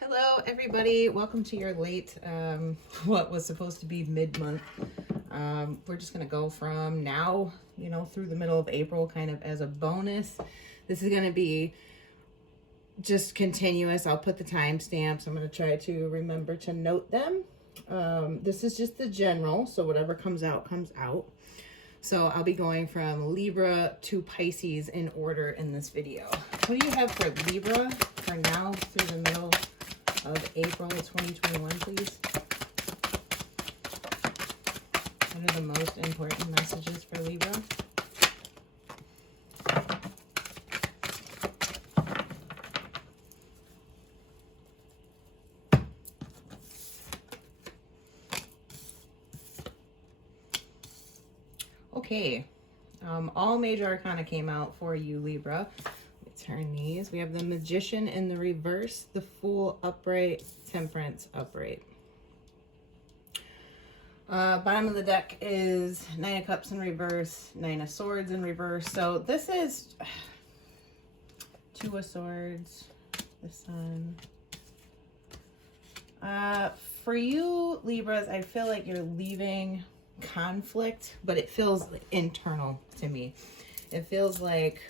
Hello, everybody. Welcome to your late, what was supposed to be mid-month. We're just going to go from now, through the middle of April, kind of as a bonus. This is going to be just continuous. I'll put the timestamps. I'm going to try to remember to note them. This is just the general, so whatever comes out, comes out. So I'll be going from Libra to Pisces in order in this video. What do you have for Libra for now through the middle of April 2021, please? What are the most important messages for Libra? Okay, all major arcana came out for you, Libra. Let me turn these. We have the Magician in the reverse, the Fool upright, Temperance upright. Bottom of the deck is Nine of Cups in reverse, Nine of Swords in reverse. So this is Two of Swords, the Sun. For you, Libras, I feel like you're leaving conflict, but it feels internal to me. It feels like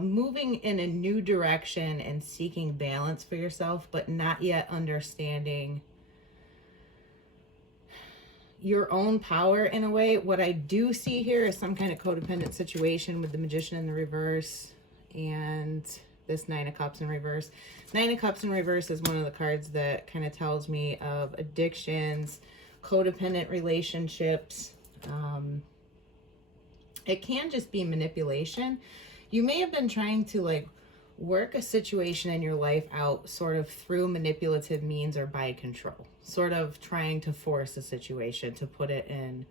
moving in a new direction and seeking balance for yourself, but not yet understanding your own power in a way. What I do see here is some kind of codependent situation with the Magician in the reverse and this Nine of Cups in reverse. Nine of Cups in reverse is one of the cards that kind of tells me of addictions, codependent relationships. It can just be manipulation. You may have been trying to work a situation in your life out sort of through manipulative means or by control, sort of trying to force a situation, to put it in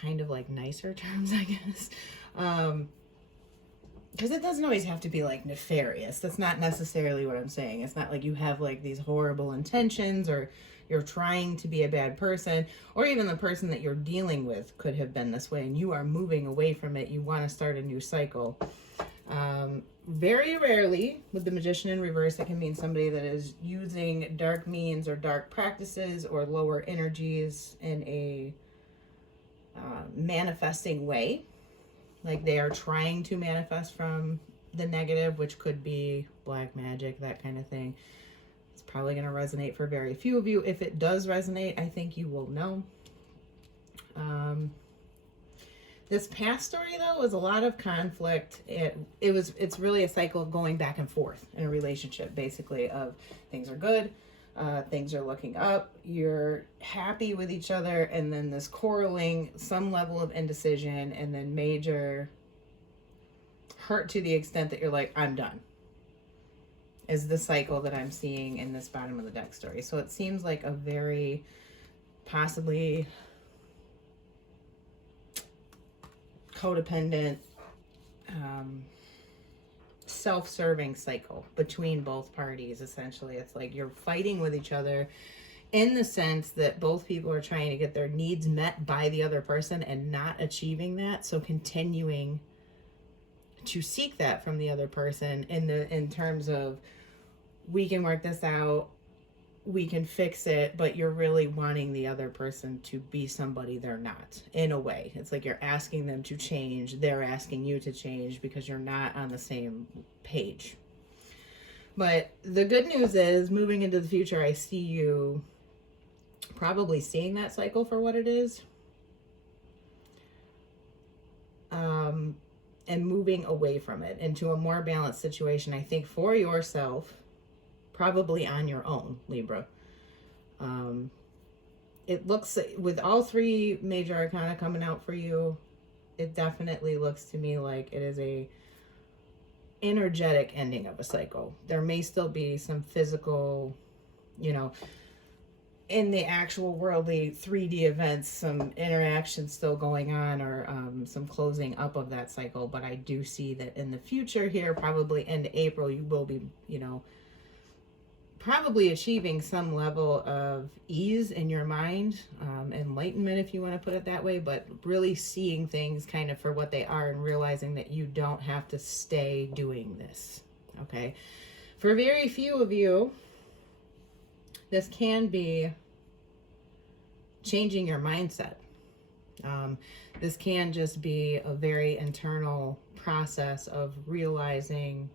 kind of like nicer terms, I guess. Because it doesn't always have to be like nefarious. That's not necessarily what I'm saying. It's not like you have like these horrible intentions or you're trying to be a bad person, or even the person that you're dealing with could have been this way and you are moving away from it. You want to start a new cycle. Very rarely with the Magician in reverse, it can mean somebody that is using dark means or dark practices or lower energies in a manifesting way. Like they are trying to manifest from the negative, which could be black magic, that kind of thing. It's probably going to resonate for very few of you. If it does resonate, I think you will know. This past story, though, was a lot of conflict. It's really a cycle of going back and forth in a relationship, basically, of things are good, things are looking up, you're happy with each other, and then this quarreling, some level of indecision, and then major hurt to the extent that you're like, I'm done, is the cycle that I'm seeing in this bottom of the deck story. So it seems like a very possibly codependent, self-serving cycle between both parties. Essentially, it's like you're fighting with each other in the sense that both people are trying to get their needs met by the other person and not achieving that, so continuing to seek that from the other person in terms of, we can work this out, we can fix it, but you're really wanting the other person to be somebody they're not, in a way. It's like you're asking them to change, they're asking you to change because you're not on the same page. But the good news is, moving into the future, I see you probably seeing that cycle for what it is, and moving away from it into a more balanced situation, I think, for yourself, probably on your own, Libra. It looks, with all three major arcana coming out for you, it definitely looks to me like it is a energetic ending of a cycle. There may still be some physical, in the actual worldly 3D events, some interaction still going on, or some closing up of that cycle. But I do see that in the future here, probably end April, you will be, probably achieving some level of ease in your mind, enlightenment, if you want to put it that way, but really seeing things kind of for what they are and realizing that you don't have to stay doing this. Okay. For very few of you, this can be changing your mindset. This can just be a very internal process of realizing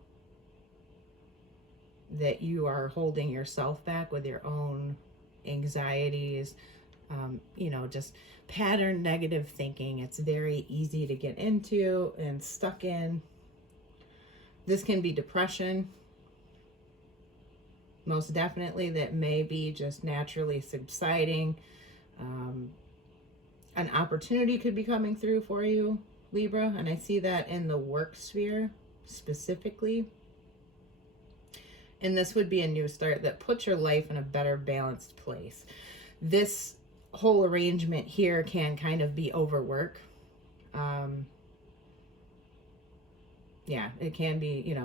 that you are holding yourself back with your own anxieties, just pattern negative thinking. It's very easy to get into and stuck in. This can be depression, most definitely, that may be just naturally subsiding. An opportunity could be coming through for you, Libra, and I see that in the work sphere specifically. And this would be a new start that puts your life in a better balanced place. This whole arrangement here can kind of be overwork. Yeah, it can be,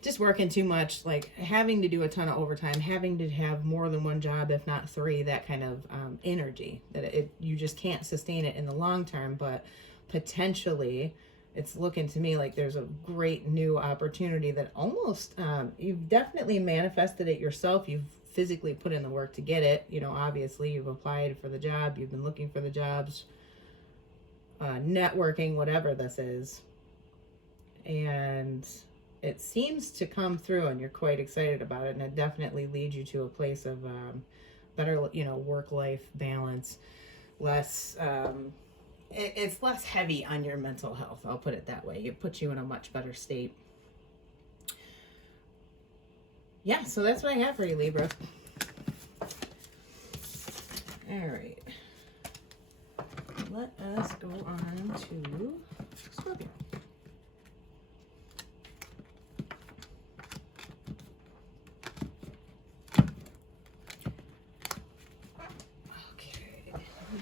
just working too much, like having to do a ton of overtime, having to have more than one job, if not three, that kind of energy that you just can't sustain it in the long term. But potentially it's looking to me like there's a great new opportunity that almost, you've definitely manifested it yourself. You've physically put in the work to get it. Obviously you've applied for the job, you've been looking for the jobs, networking, whatever this is. And it seems to come through and you're quite excited about it. And it definitely leads you to a place of better, work-life balance, less, it's less heavy on your mental health. I'll put it that way. It puts you in a much better state. Yeah, so that's what I have for you, Libra. All right. Let us go on to Scorpio.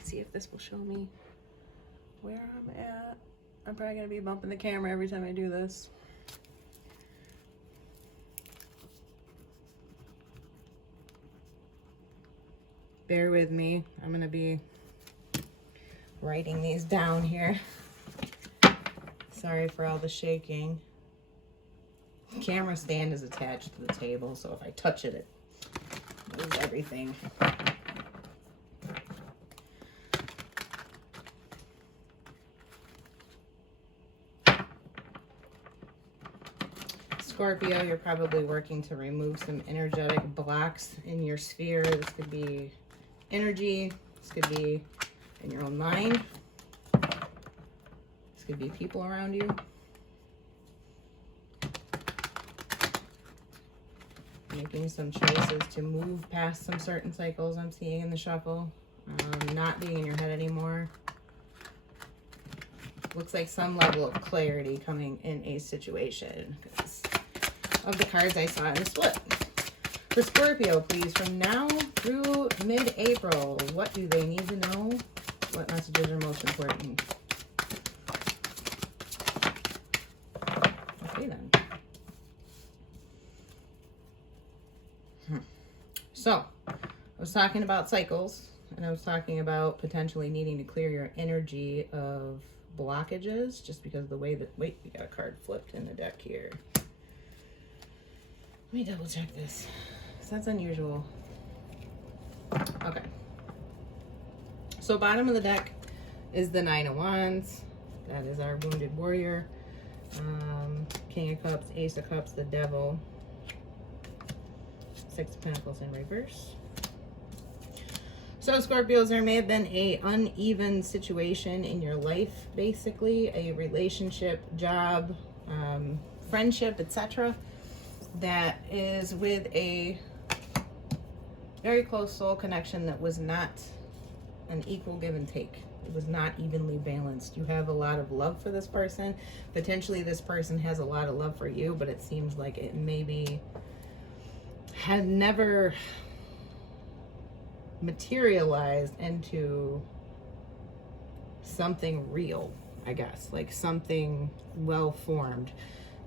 See if this will show me where I'm at. I'm probably going to be bumping the camera every time I do this. Bear with me. I'm going to be writing these down here. Sorry for all the shaking. The camera stand is attached to the table, so if I touch it, it moves everything. Scorpio, you're probably working to remove some energetic blocks in your sphere. This could be energy. This could be in your own mind. This could be people around you. Making some choices to move past some certain cycles I'm seeing in the shuffle. Not being in your head anymore. Looks like some level of clarity coming in a situation because of the cards I saw in the split. For Scorpio, please, from now through mid-April, what do they need to know? What messages are most important? Okay, then. So, I was talking about cycles, and I was talking about potentially needing to clear your energy of blockages, just because of the way that, wait, we got a card flipped in the deck here. Let me double check this. That's unusual. Okay. So bottom of the deck is the Nine of Wands. That is our wounded warrior. King of Cups, Ace of Cups, the Devil. Six of Pentacles in reverse. So Scorpios, there may have been a uneven situation in your life, basically. A relationship, job, friendship, etc. that is with a very close soul connection that was not an equal give and take. It was not evenly balanced. You have a lot of love for this person. Potentially this person has a lot of love for you, but it seems like it maybe had never materialized into something real, I guess, like something well formed.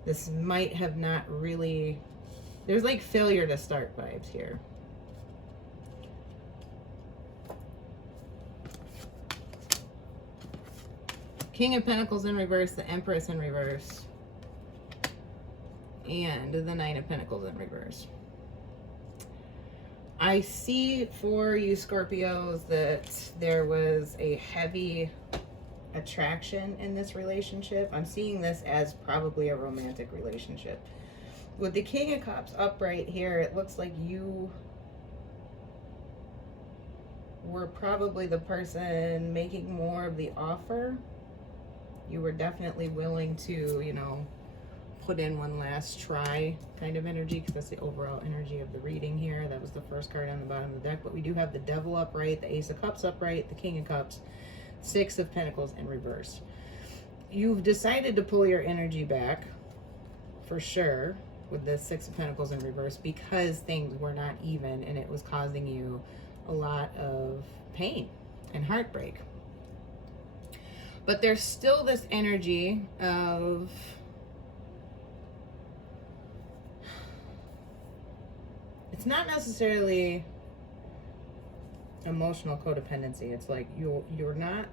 This might have not really There's like failure to start vibes here. King of Pentacles in reverse, the Empress in reverse, and the Nine of Pentacles in reverse. I see for you Scorpios that there was a heavy attraction in this relationship. I'm seeing this as probably a romantic relationship. With the King of Cups upright here, it looks like you were probably the person making more of the offer. You were definitely willing to, you know, put in one last try kind of energy, because that's the overall energy of the reading here. That was the first card on the bottom of the deck. But we do have the Devil upright, the Ace of Cups upright, the King of Cups, Six of Pentacles in reverse. You've decided to pull your energy back for sure with the Six of Pentacles in reverse, because things were not even and it was causing you a lot of pain and heartbreak. But there's still this energy of it's not necessarily emotional codependency. It's like you're not,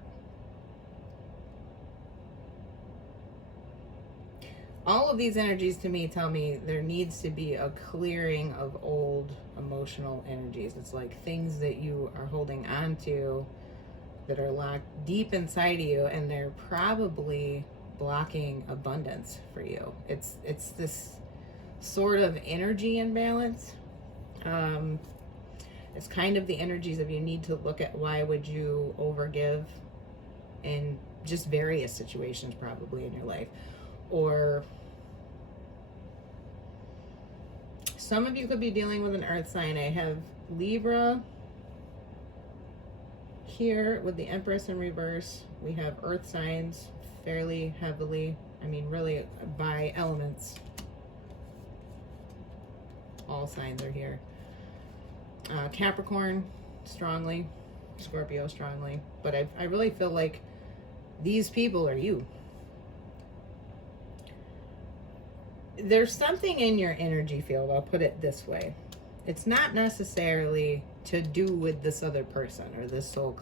all of these energies to me tell me there needs to be a clearing of old emotional energies. It's like things that you are holding on to that are locked deep inside of you, and they're probably blocking abundance for you. It's this sort of energy imbalance. It's kind of the energies of you need to look at why would you overgive in just various situations probably in your life. Or some of you could be dealing with an earth sign. I have Libra here with the Empress in reverse. We have earth signs fairly heavily, I mean really by elements. All signs are here. Capricorn strongly, Scorpio strongly, but I really feel like these people are you. There's something in your energy field, I'll put it this way. It's not necessarily to do with this other person or this soul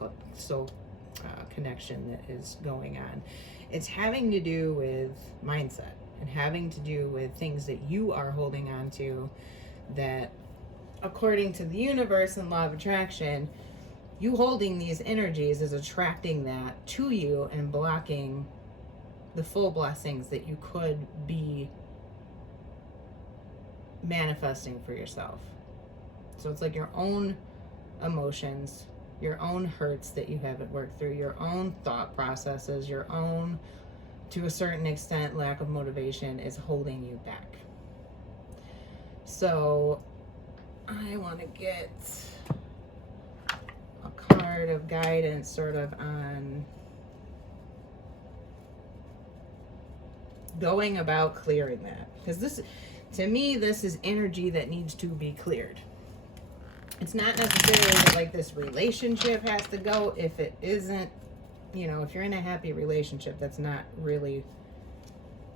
connection that is going on. It's having to do with mindset and having to do with things that you are holding on to that, according to the universe and law of attraction, you holding these energies is attracting that to you and blocking the full blessings that you could be manifesting for yourself. So it's like your own emotions, your own hurts that you haven't worked through, your own thought processes, your own, to a certain extent, lack of motivation is holding you back. So I want to get a card of guidance sort of on going about clearing that, because this, to me, this is energy that needs to be cleared. It's not necessarily that like this relationship has to go. If it isn't, you know, if you're in a happy relationship, that's not really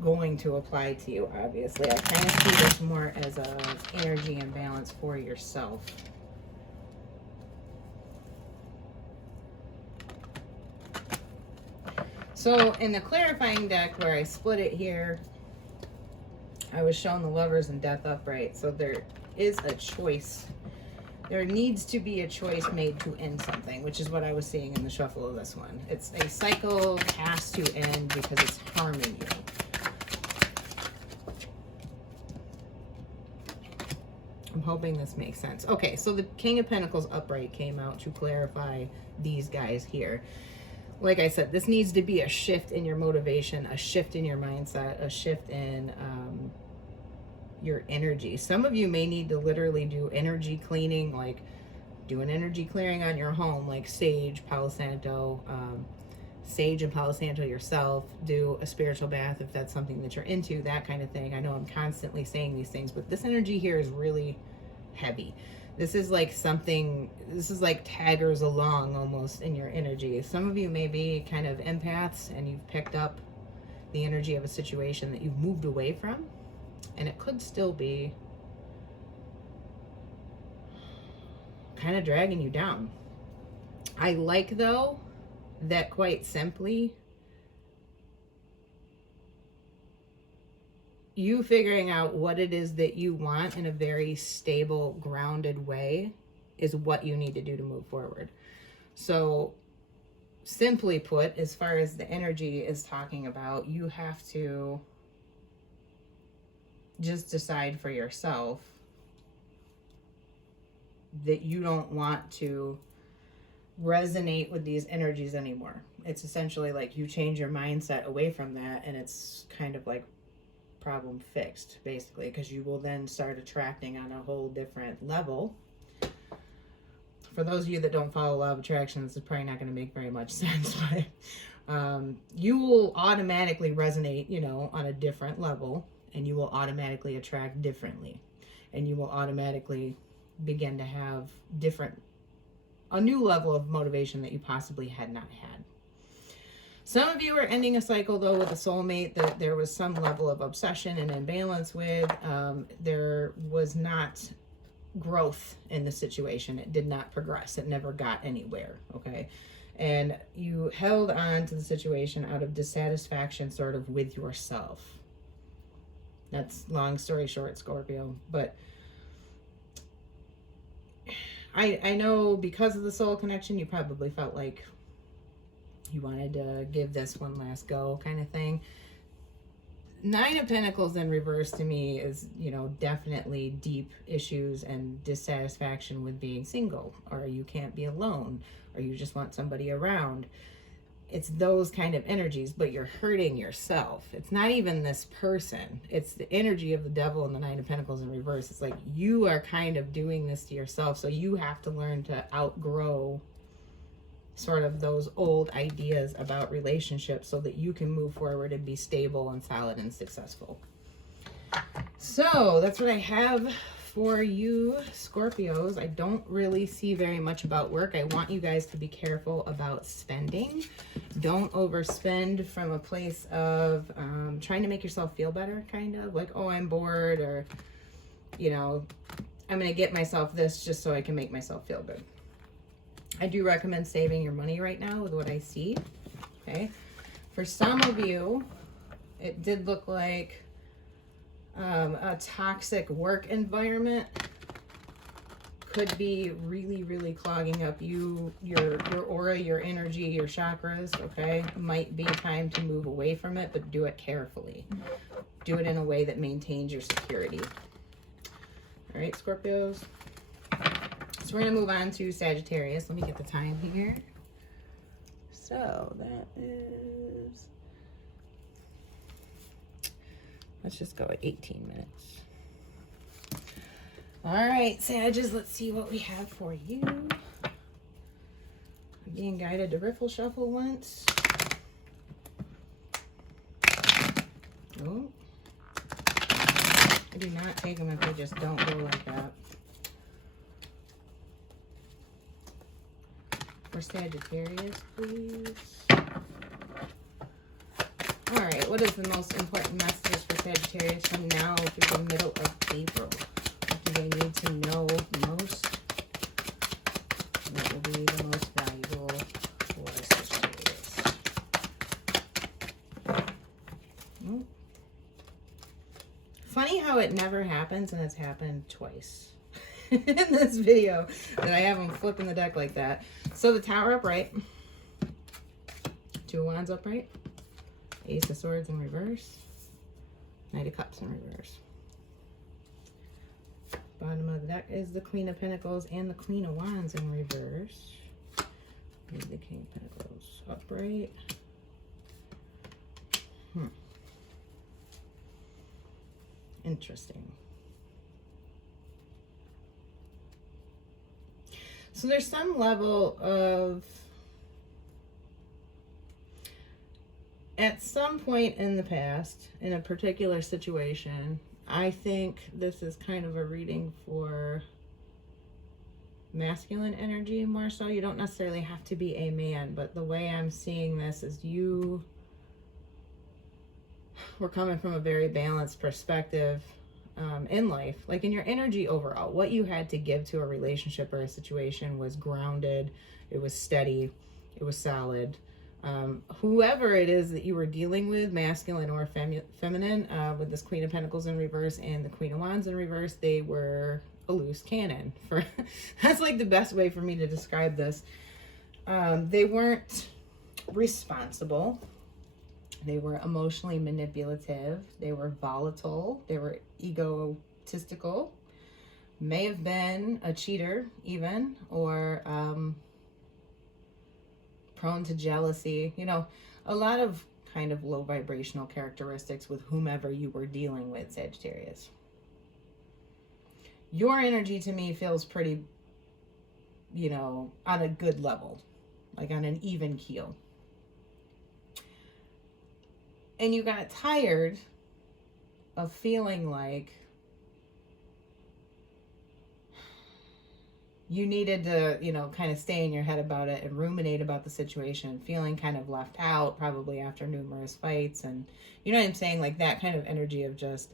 going to apply to you, obviously. I kind of see this more as a energy imbalance for yourself. So in the clarifying deck where I split it here, I was shown the Lovers and Death upright. So there is a choice. There needs to be a choice made to end something, which is what I was seeing in the shuffle of this one. It's a cycle has to end because it's harming you. I'm hoping this makes sense. Okay, so the King of Pentacles upright came out to clarify these guys here. Like I said, this needs to be a shift in your motivation, a shift in your mindset, a shift in your energy. Some of you may need to literally do energy cleaning, like do an energy clearing on your home, like sage, Palo Santo, sage and Palo Santo yourself, do a spiritual bath if that's something that you're into, that kind of thing. I know I'm constantly saying these things, but this energy here is really heavy. This is like something, this is like taggers along almost in your energy. Some of you may be kind of empaths and you've picked up the energy of a situation that you've moved away from, and it could still be kind of dragging you down. I like, though, that quite simply, you figuring out what it is that you want in a very stable, grounded way is what you need to do to move forward. So, simply put, as far as the energy is talking about, you have to just decide for yourself that you don't want to resonate with these energies anymore. It's essentially like you change your mindset away from that, and it's kind of like problem fixed, basically, because you will then start attracting on a whole different level. For those of you that don't follow law of attraction, this is probably not going to make very much sense, but you will automatically resonate, you know, on a different level, and you will automatically attract differently, and you will automatically begin to have a new level of motivation that you possibly had not had. Some of you are ending a cycle, though, with a soulmate that there was some level of obsession and imbalance with. There was not growth in the situation. It did not progress. It never got anywhere, okay? And you held on to the situation out of dissatisfaction sort of with yourself. That's long story short, Scorpio. But I know because of the soul connection, you probably felt like you wanted to give this one last go kind of thing. Nine of Pentacles in reverse to me is, you know, definitely deep issues and dissatisfaction with being single, or you can't be alone, or you just want somebody around. It's those kind of energies, but you're hurting yourself. It's not even this person. It's the energy of the devil and the Nine of Pentacles in reverse. It's like you are kind of doing this to yourself, so you have to learn to outgrow sort of those old ideas about relationships so that you can move forward and be stable and solid and successful. So that's what I have for you, Scorpios. I don't really see very much about work. I want you guys to be careful about spending. Don't overspend from a place of trying to make yourself feel better, kind of like, oh, I'm bored, or, you know, I'm going to get myself this just so I can make myself feel good. I do recommend saving your money right now with what I see, okay? For some of you, it did look like a toxic work environment could be really, really clogging up your aura, your energy, your chakras, okay? It might be time to move away from it, but do it carefully. Do it in a way that maintains your security. All right, Scorpios. So we're going to move on to Sagittarius. Let me get the time here. So that is, let's just go at 18 minutes. All right, Sagittarius, let's see what we have for you. I'm being guided to riffle shuffle once. Oh. I do not take them if they just don't go like that. For Sagittarius, please. All right, what is the most important message for Sagittarius from now through the middle of April? What do they need to know most? What will be the most valuable for Sagittarius? Oh. Funny how it never happens, and it's happened twice in this video that I have them flipping the deck like that. So the Tower upright, Two of Wands upright, Ace of Swords in reverse, Knight of Cups in reverse. Bottom of the deck is the Queen of Pentacles and the Queen of Wands in reverse. Here's the King of Pentacles upright. Interesting. So there's some level of, at some point in the past, in a particular situation, I think this is kind of a reading for masculine energy more so. You don't necessarily have to be a man, but the way I'm seeing this is we're coming from a very balanced perspective. in life, like in your energy overall, what you had to give to a relationship or a situation was grounded, it was steady, it was solid. Whoever it is that you were dealing with, masculine or feminine, with this Queen of Pentacles in reverse and the Queen of Wands in reverse, they were a loose cannon. For that's like the best way for me to describe this. They weren't responsible. They were emotionally manipulative. They were volatile. They were egotistical. May have been a cheater even, or prone to jealousy. You know, a lot of kind of low vibrational characteristics with whomever you were dealing with, Sagittarius. Your energy to me feels pretty, you know, on a good level, like on an even keel. And you got tired of feeling like you needed to, you know, kind of stay in your head about it and ruminate about the situation, feeling kind of left out, probably after numerous fights. And you know what I'm saying? Like that kind of energy of just,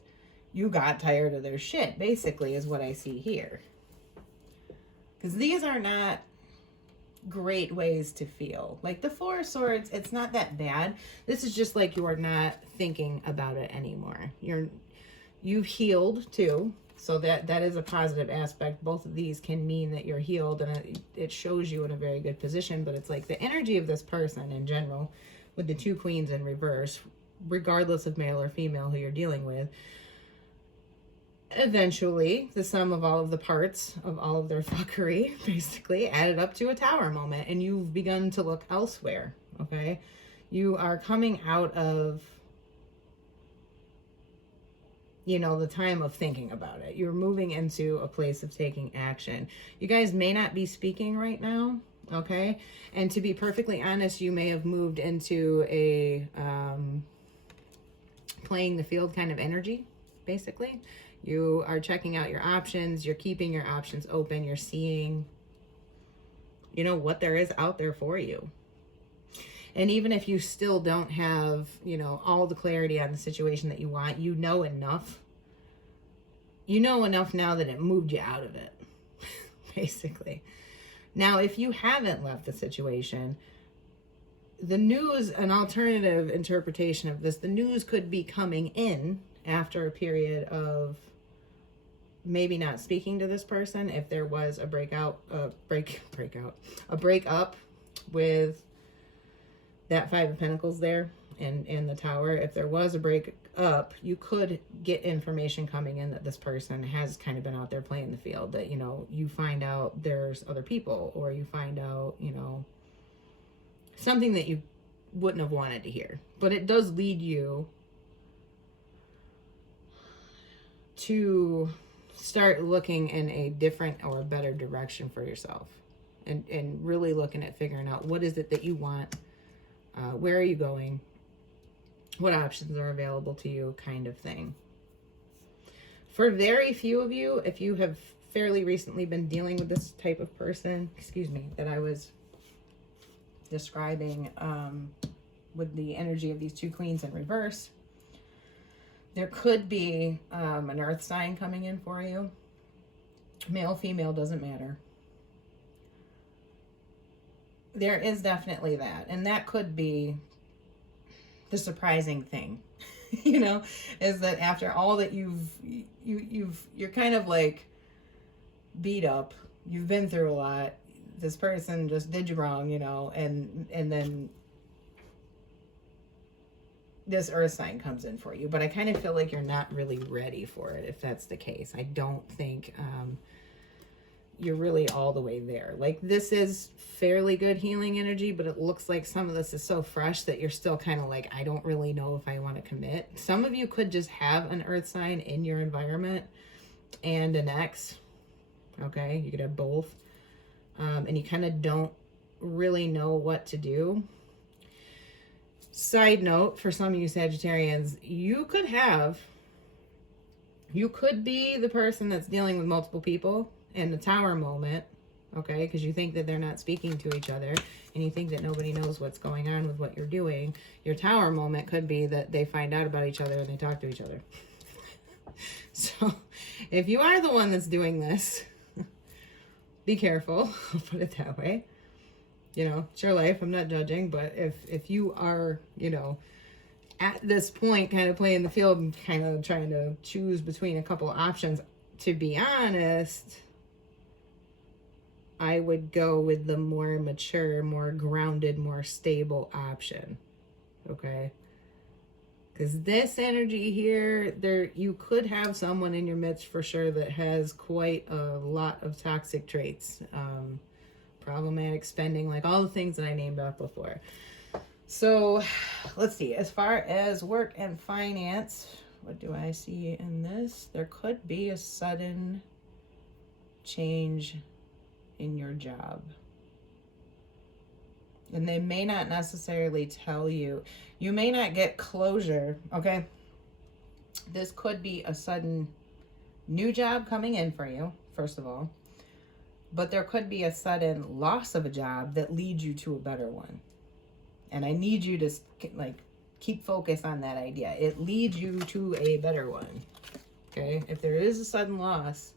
you got tired of their shit, basically, is what I see here. Because these are not great ways to feel. Like the Four of Swords, it's not that bad. This is just like you are not thinking about it anymore. You've healed too, so that is a positive aspect. Both of these can mean that you're healed, and it shows you in a very good position. But it's like the energy of this person in general, with the two queens in reverse, regardless of male or female who you're dealing with, eventually the sum of all of the parts of all of their fuckery basically added up to a Tower moment, and you've begun to look elsewhere. Okay, you are coming out of, you know, the time of thinking about it. You're moving into a place of taking action. You guys may not be speaking right now, okay? And to be perfectly honest, you may have moved into a playing the field kind of energy, basically. You are checking out your options. You're keeping your options open. You're seeing, you know, what there is out there for you. And even if you still don't have, you know, all the clarity on the situation that you want, you know enough. You know enough now that it moved you out of it, basically. Now, if you haven't left the situation, the news, an alternative interpretation of this, the news could be coming in after a period of maybe not speaking to this person. If there was a breakup with that Five of Pentacles there in the Tower, if there was a breakup, you could get information coming in that this person has kind of been out there playing the field, that, you know, you find out there's other people, or you find out, you know, something that you wouldn't have wanted to hear. But it does lead you to start looking in a different or a better direction for yourself, and really looking at figuring out what is it that you want, where are you going, what options are available to you, kind of thing. For very few of you, if you have fairly recently been dealing with this type of person, that I was describing with the energy of these two queens in reverse, there could be an earth sign coming in for you. Male, female, doesn't matter. There is definitely that. And that could be the surprising thing, you know, is that after all that you're kind of like beat up, you've been through a lot, this person just did you wrong, you know, and then this earth sign comes in for you. But I kind of feel like you're not really ready for it, if that's the case. I don't think you're really all the way there. Like, this is fairly good healing energy, but it looks like some of this is so fresh that you're still kind of like, I don't really know if I want to commit. Some of you could just have an earth sign in your environment and an ex. Okay, you could have both. And you kind of don't really know what to do. Side note, for some of you Sagittarians, you could be the person that's dealing with multiple people in the Tower moment, okay, because you think that they're not speaking to each other, and you think that nobody knows what's going on with what you're doing. Your Tower moment could be that they find out about each other and they talk to each other. So if you are the one that's doing this, be careful. I'll put it that way. You know, it's your life. I'm not judging, but if you are, you know, at this point kind of playing the field and kind of trying to choose between a couple options, to be honest, I would go with the more mature, more grounded, more stable option. Okay? Because this energy here, you could have someone in your midst for sure that has quite a lot of toxic traits. Problematic spending, like all the things that I named off before. So let's see. As far as work and finance, what do I see in this? There could be a sudden change in your job. And they may not necessarily tell you. You may not get closure, okay? This could be a sudden new job coming in for you, first of all. But there could be a sudden loss of a job that leads you to a better one. And I need you to, like, keep focus on that idea. It leads you to a better one, okay? If there is a sudden loss,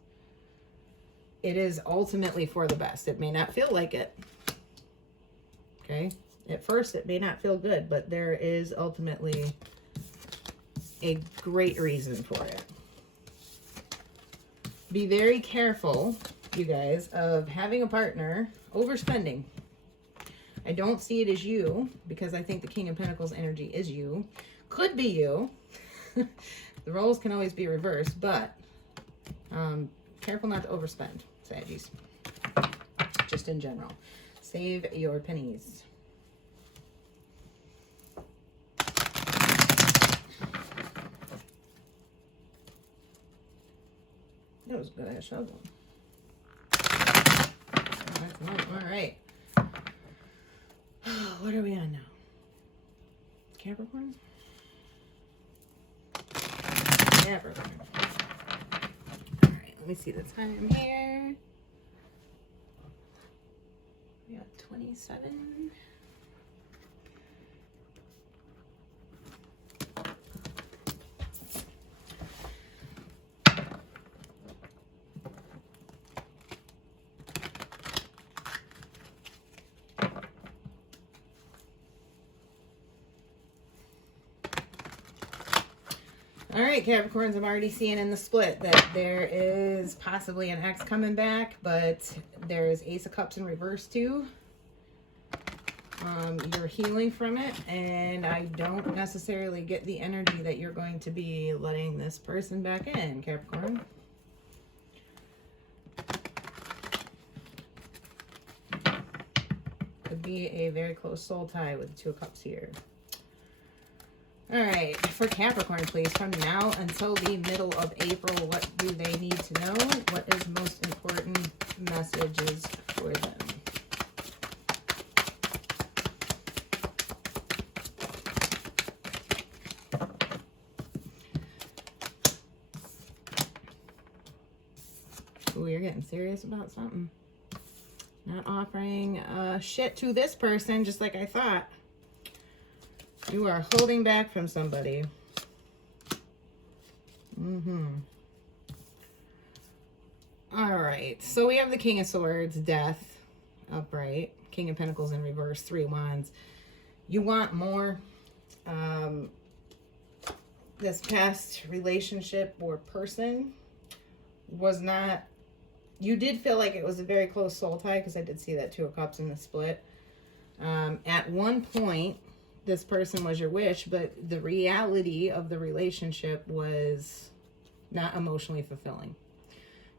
it is ultimately for the best. It may not feel like it. Okay, at first it may not feel good, but there is ultimately a great reason for it. Be very careful, you guys, of having a partner overspending. I don't see it as you, because I think the King of Pentacles energy is you. Could be you. The roles can always be reversed, but careful not to overspend, Saggies. Just in general. Save your pennies. That was a good ass shovel. All right. What are we on now? Capricorn? Capricorn. All right, let me see the time here. We got 27. All right, Capricorns, I'm already seeing in the split that there is possibly an ex coming back, but there's Ace of Cups in reverse too. You're healing from it, and I don't necessarily get the energy that you're going to be letting this person back in, Capricorn. Could be a very close soul tie with the Two of Cups here. All right, for Capricorn, please, from now until the middle of April, what do they need to know? What is most important messages for them? Ooh, you're getting serious about something. Not offering shit to this person, just like I thought. You are holding back from somebody. All right. So we have the King of Swords, Death, upright. King of Pentacles in reverse, 3 Wands. You want more. This past relationship or person was not... You did feel like it was a very close soul tie, because I did see that Two of Cups in the split. At one point... this person was your wish, but the reality of the relationship was not emotionally fulfilling.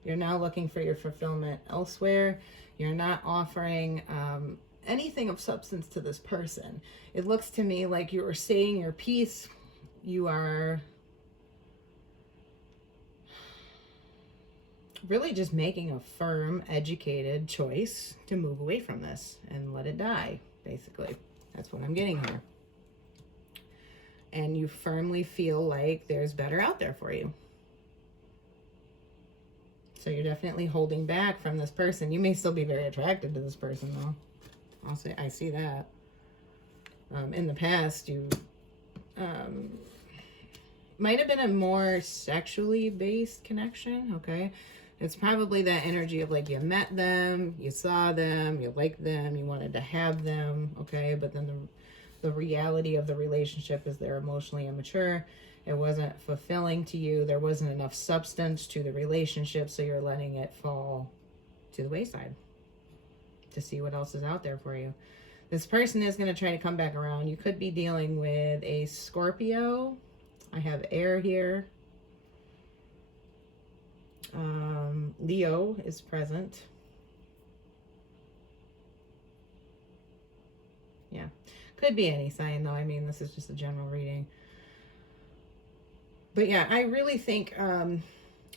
You're now looking for your fulfillment elsewhere. You're not offering anything of substance to this person. It looks to me like you are saying your piece. You are really just making a firm, educated choice to move away from this and let it die, basically. That's what I'm getting here. And you firmly feel like there's better out there for you. So you're definitely holding back from this person. You may still be very attracted to this person, though. I'll say I see that. In the past, you might have been a more sexually based connection, okay? It's probably that energy of like you met them, you saw them, you liked them, you wanted to have them, okay? But then the reality of the relationship is they're emotionally immature. It wasn't fulfilling to you. There wasn't enough substance to the relationship, so you're letting it fall to the wayside to see what else is out there for you. This person is going to try to come back around. You could be dealing with a Scorpio. I have air here. Leo is present. Yeah. Could be any sign, though. I mean, this is just a general reading. But yeah, I really think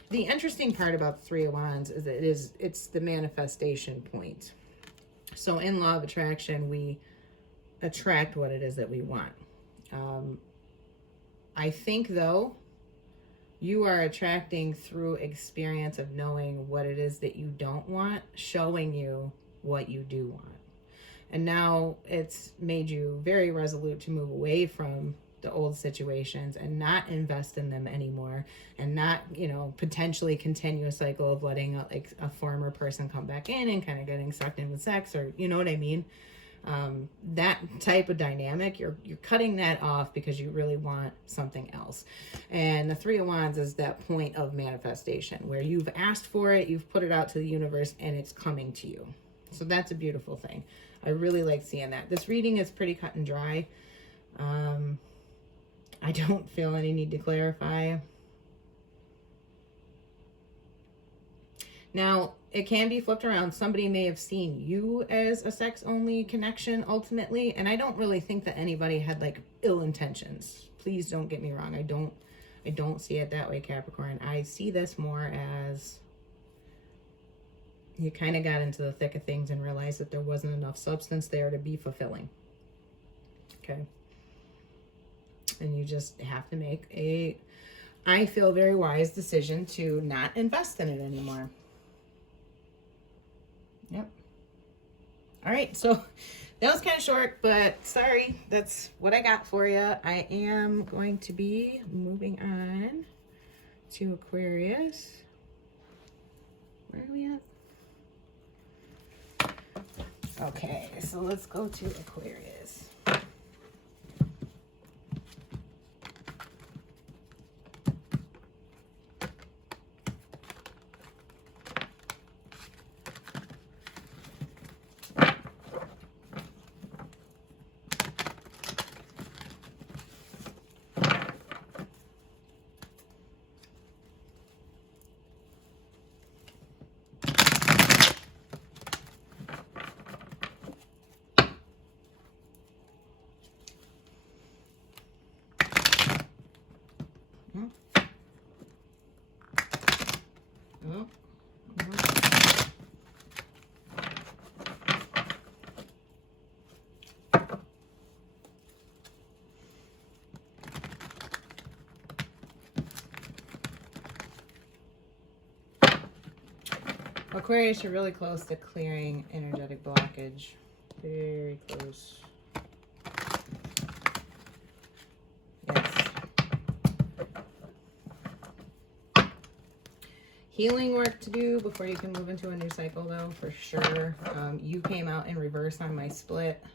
the interesting part about the Three of Wands is that it's the manifestation point. So in law of attraction, we attract what it is that we want. I think, though, you are attracting through experience of knowing what it is that you don't want, showing you what you do want. And now it's made you very resolute to move away from the old situations and not invest in them anymore, and not, you know, potentially continue a cycle of letting a former person come back in and kind of getting sucked in with sex, or you know what I mean? That type of dynamic, you're cutting that off because you really want something else. And the Three of Wands is that point of manifestation where you've asked for it, you've put it out to the universe, and it's coming to you. So that's a beautiful thing. I really like seeing that. This reading is pretty cut and dry. I don't feel any need to clarify. Now, it can be flipped around. Somebody may have seen you as a sex-only connection ultimately, and I don't really think that anybody had like ill intentions. Please don't get me wrong. I don't see it that way, Capricorn. I see this more as you kind of got into the thick of things and realized that there wasn't enough substance there to be fulfilling. Okay. And you just have to make a, I feel, very wise decision to not invest in it anymore. Yep. All right, so that was kind of short, but sorry, that's what I got for you. I am going to be moving on to Aquarius. Where are we at? Okay, so let's go to Aquarius. Aquarius, you're really close to clearing energetic blockage. Very close. Yes. Healing work to do before you can move into a new cycle, though, for sure. You came out in reverse on my split.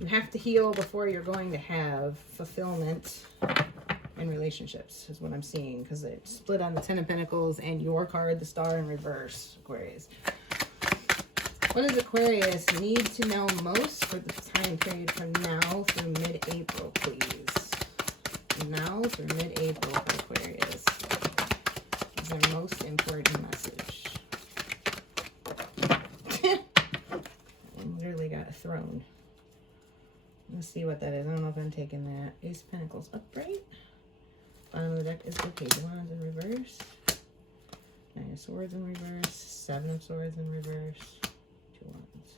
You have to heal before you're going to have fulfillment in relationships, is what I'm seeing, because it split on the Ten of Pentacles and your card, the Star, in reverse, Aquarius. What does Aquarius need to know most for the time period from now through mid-April, please? Now through mid-April for Aquarius is their most important message. I literally got thrown. Let's see what that is. I don't know if I'm taking that. Ace of Pentacles upright. Bottom of the deck is the Page of Wands in reverse. Nine of Swords in reverse. Seven of Swords in reverse. Two Wands.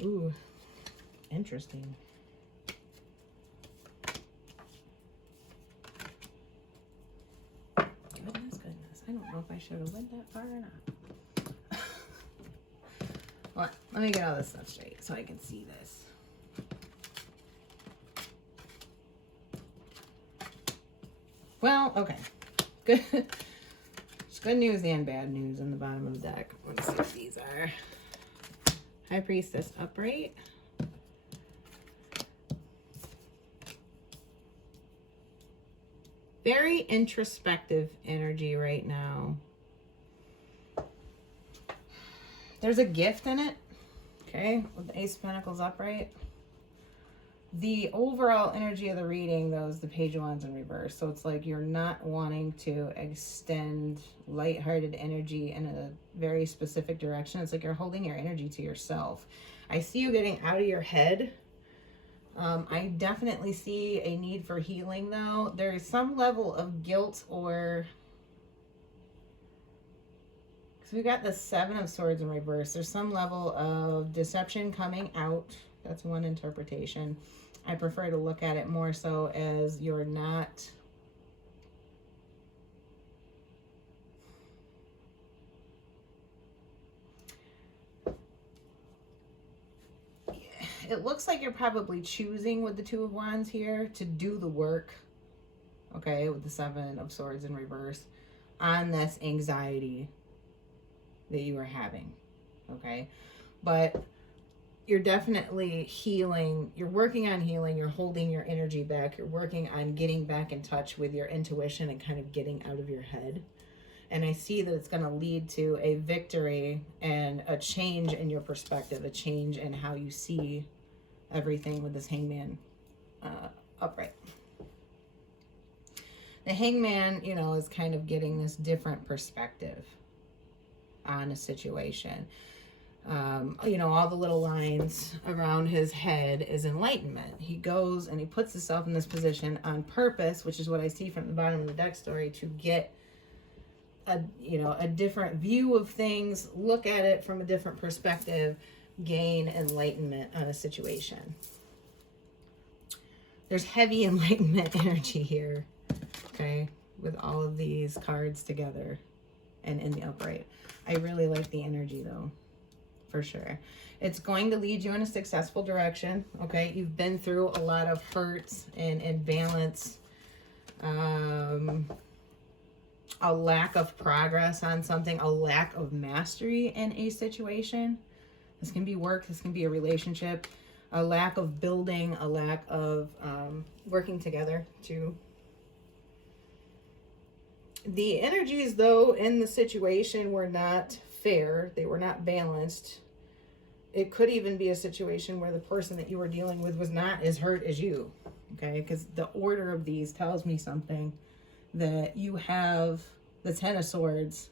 Ooh, interesting. Goodness. I don't know if I should have went that far or not. Well, let me get all this stuff straight so I can see this. Well, okay. Good. It's good news and bad news in the bottom of the deck. Let's see what these are. High Priestess upright. Very introspective energy right now. There's a gift in it, okay, with the Ace of Pentacles upright. The overall energy of the reading, though, is the Page of Wands in reverse. So it's like you're not wanting to extend lighthearted energy in a very specific direction. It's like you're holding your energy to yourself. I see you getting out of your head. I definitely see a need for healing, though. There is some level of guilt or... So we got the Seven of Swords in reverse. There's some level of deception coming out. That's one interpretation. I prefer to look at it more so as you're not... It looks like you're probably choosing with the Two of Wands here to do the work, okay, with the Seven of Swords in reverse, on this anxiety that you are having, okay? But you're definitely healing. You're working on healing. You're holding your energy back. You're working on getting back in touch with your intuition and kind of getting out of your head. And I see that it's going to lead to a victory and a change in your perspective, a change in how you see everything with this Hangman upright. The Hangman, you know, is kind of getting this different perspective on a situation. You know, all the little lines around his head is enlightenment. He goes and he puts himself in this position on purpose, which is what I see from the bottom of the deck story, to get a, you know, a different view of things, look at it from a different perspective, gain enlightenment on a situation. There's heavy enlightenment energy here, okay, with all of these cards together and in the upright. I really like the energy, though, for sure. It's going to lead you in a successful direction, okay? You've been through a lot of hurts and imbalance, a lack of progress on something, a lack of mastery in a situation. This can be work, this can be a relationship, a lack of building, a lack of working together too. The energies, though, in the situation were not fair. They were not balanced. It could even be a situation where the person that you were dealing with was not as hurt as you, okay? Because the order of these tells me something, that you have the Ten of Swords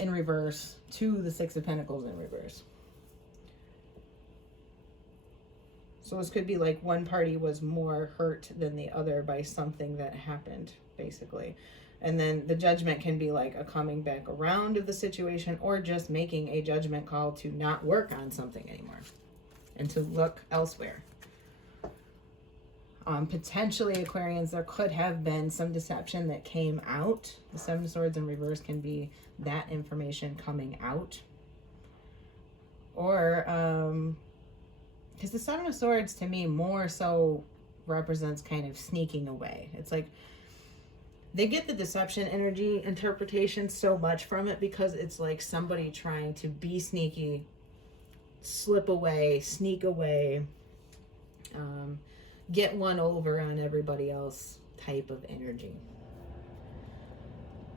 in reverse to the Six of Pentacles in reverse. So this could be like one party was more hurt than the other by something that happened, basically. And then the Judgment can be like a coming back around of the situation, or just making a judgment call to not work on something anymore and to look elsewhere. Potentially, Aquarians, there could have been some deception that came out. The Seven of Swords in reverse can be that information coming out. Or, because the Seven of Swords to me more so represents kind of sneaking away. It's like they get the deception energy interpretation so much from it because it's like somebody trying to be sneaky, slip away, sneak away, get one over on everybody else type of energy.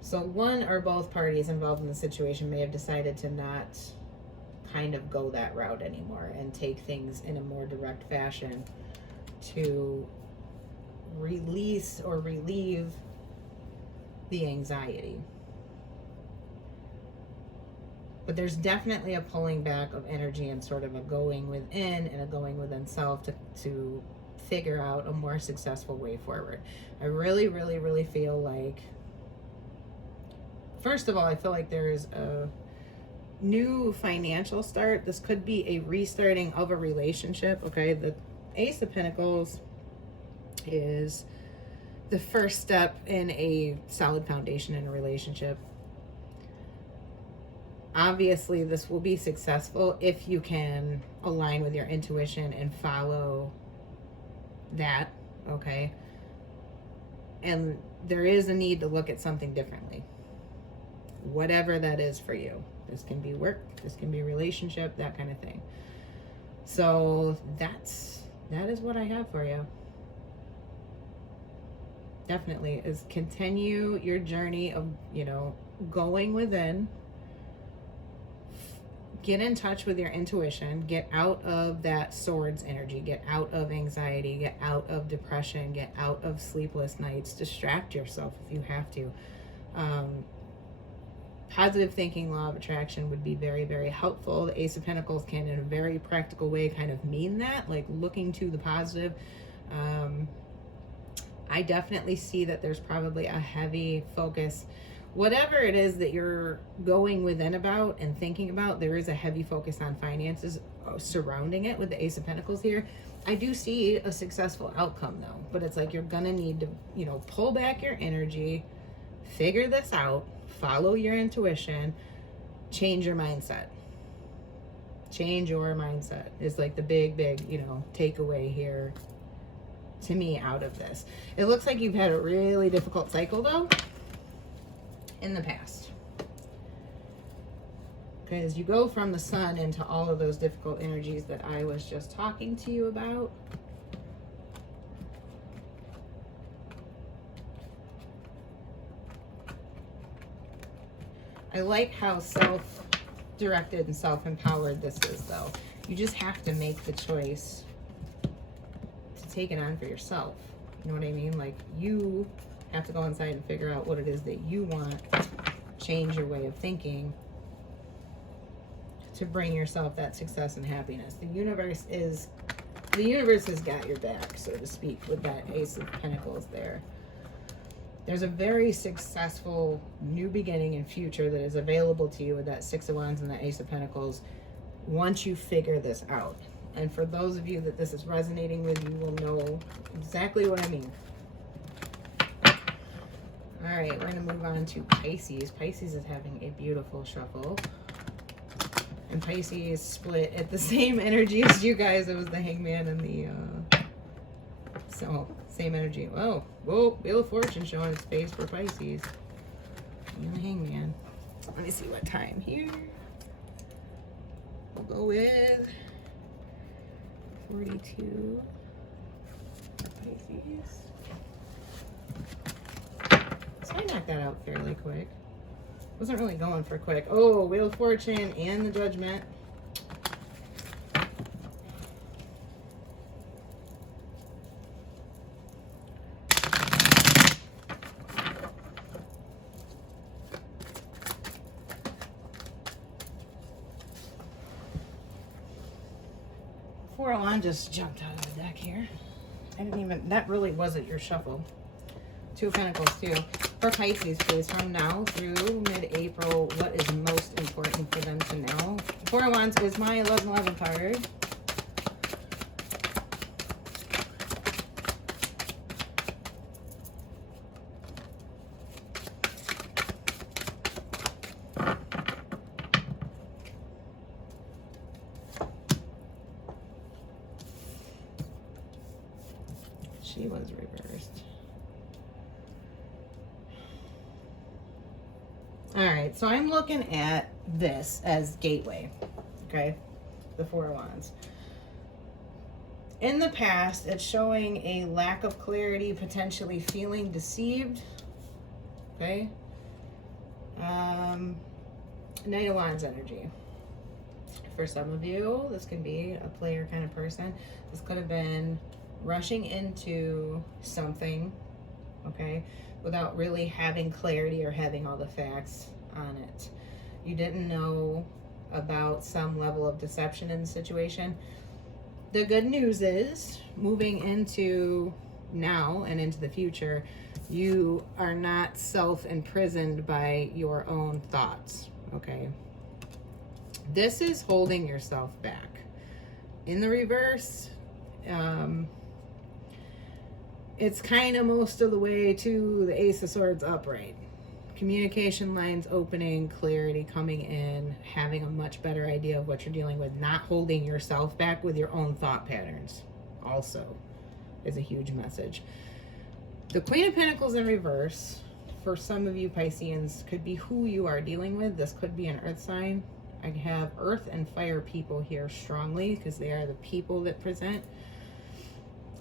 So one or both parties involved in the situation may have decided to not kind of go that route anymore and take things in a more direct fashion to release or relieve the anxiety. But there's definitely a pulling back of energy and sort of a going within and a going within self to figure out a more successful way forward. I really, really, really feel like, first of all, I feel like there is a new financial start. This could be a restarting of a relationship, okay? The Ace of Pentacles is the first step in a solid foundation in a relationship. Obviously, this will be successful if you can align with your intuition and follow that, okay? And there is a need to look at something differently. Whatever that is for you. This can be work, this can be relationship, that kind of thing. So that is what I have for you. Definitely is continue your journey of, you know, going within. Get in touch with your intuition. Get out of that swords energy. Get out of anxiety. Get out of depression. Get out of sleepless nights. Distract yourself if you have to. Positive thinking, law of attraction would be very, very helpful. The Ace of Pentacles can, in a very practical way, kind of mean that, like looking to the positive. I definitely see that there's probably a heavy focus. Whatever it is that you're going within about and thinking about, there is a heavy focus on finances surrounding it with the Ace of Pentacles here. I do see a successful outcome though, but it's like you're gonna need to, you know, pull back your energy, figure this out, follow your intuition, change your mindset. Change your mindset is like the big, you know, takeaway here to me out of this. It looks like you've had a really difficult cycle though in the past. Because you go from the sun into all of those difficult energies that I was just talking to you about. I like how self-directed and self-empowered this is though. You just have to make the choice to take it on for yourself. You know what I mean? Like, you have to go inside and figure out what it is that you want, change your way of thinking to bring yourself that success and happiness. The universe has got your back, so to speak, with that Ace of Pentacles there. There's a very successful new beginning and future that is available to you with that Six of Wands and that Ace of Pentacles once you figure this out. And for those of you that this is resonating with, you will know exactly what I mean. All right, we're going to move on to Pisces. Pisces is having a beautiful shuffle. And Pisces split at the same energy as you guys. It was the Hangman and the... So, same energy. Whoa, Wheel of Fortune showing its face for Pisces. And the Hangman. Let me see what time here. We'll go with 42 for Pisces. So I knocked that out fairly quick. Wasn't really going for quick. Oh, Wheel of Fortune and the Judgment. Four of Wands just jumped out of the deck here. I didn't even, that really wasn't your shuffle. Two of Pentacles too. For Pisces, please, from now through mid-April, what is most important for them to know? Four of Wands is my 1111 card. She was reversed. All right, so I'm looking at this as gateway, okay? The Four of Wands. In the past, it's showing a lack of clarity, potentially feeling deceived, okay? Knight of Wands energy. For some of you, this could be a player kind of person. This could have been rushing into something, okay, without really having clarity or having all the facts on it. You didn't know about some level of deception in the situation. The good news is, moving into now and into the future, you are not self-imprisoned by your own thoughts, okay? This is holding yourself back. In the reverse, it's kind of most of the way to the Ace of Swords upright. Communication lines opening, clarity coming in, having a much better idea of what you're dealing with, not holding yourself back with your own thought patterns also is a huge message. The Queen of Pentacles in reverse, for some of you Pisceans, could be who you are dealing with. This could be an earth sign. I have earth and fire people here strongly because they are the people that present.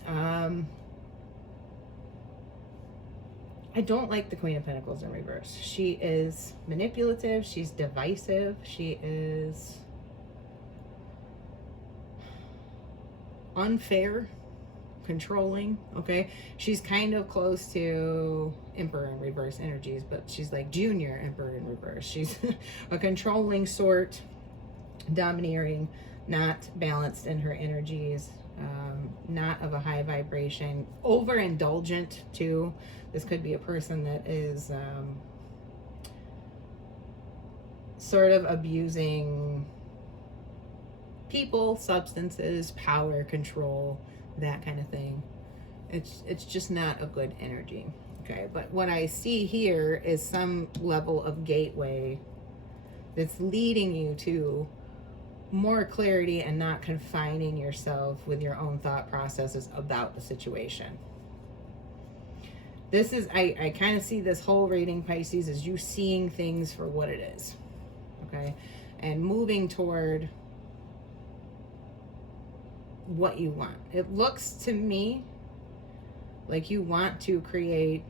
I don't like the Queen of Pentacles in reverse. She is manipulative. She's divisive. She is unfair, controlling. Okay, she's kind of close to Emperor in reverse energies, but she's like junior Emperor in reverse. She's a controlling sort, domineering, not balanced in her energies, not of a high vibration, overindulgent too. This could be a person that is sort of abusing people, substances, power, control, that kind of thing. It's just not a good energy. Okay, but what I see here is some level of gateway that's leading you to more clarity and not confining yourself with your own thought processes about the situation. This is, I kind of see this whole reading, Pisces, as you seeing things for what it is. Okay, and moving toward what you want. It looks to me like you want to create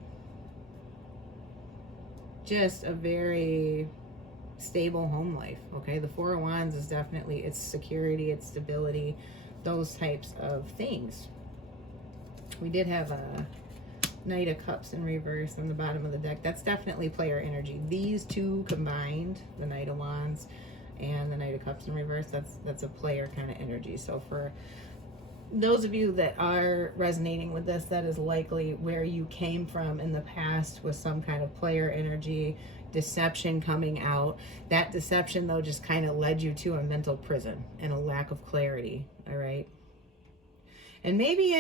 just a very stable home life. Okay, the Four of Wands is definitely, it's security, it's stability, those types of things. We did have a Knight of Cups in reverse on the bottom of the deck. That's definitely player energy. These two combined, the Knight of Wands and the Knight of Cups in reverse, that's a player kind of energy. So for those of you that are resonating with this, that is likely where you came from in the past with some kind of player energy, deception coming out. That deception, though, just kind of led you to a mental prison and a lack of clarity. All right. And maybe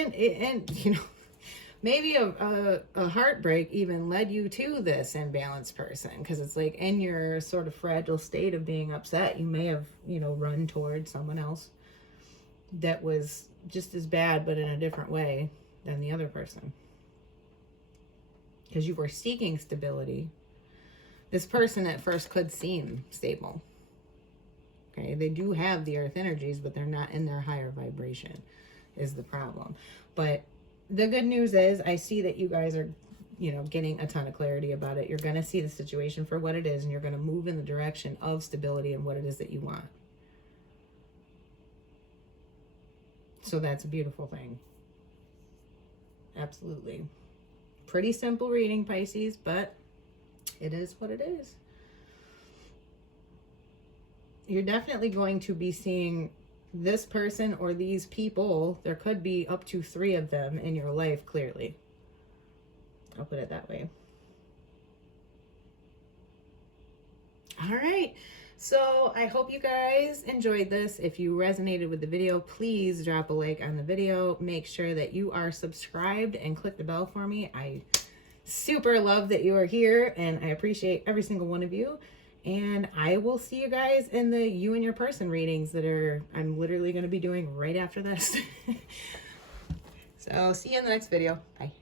maybe a heartbreak even led you to this imbalanced person, because it's like in your sort of fragile state of being upset, you may have, run toward someone else that was just as bad but in a different way than the other person, because you were seeking stability. This person at first could seem stable. Okay, they do have the earth energies, but they're not in their higher vibration is the problem. But the good news is I see that you guys are, getting a ton of clarity about it. You're going to see the situation for what it is, and you're going to move in the direction of stability and what it is that you want. So that's a beautiful thing. Absolutely. Pretty simple reading, Pisces, but it is what it is. You're definitely going to be seeing this person or these people. There could be up to 3 of them in your life, clearly. I'll put it that way. All right. So I hope you guys enjoyed this. If you resonated with the video, please drop a like on the video. Make sure that you are subscribed and click the bell for me. I super love that you are here, and I appreciate every single one of you. And I will see you guys in the You and Your Person readings that I'm literally going to be doing right after this. So see you in the next video. Bye.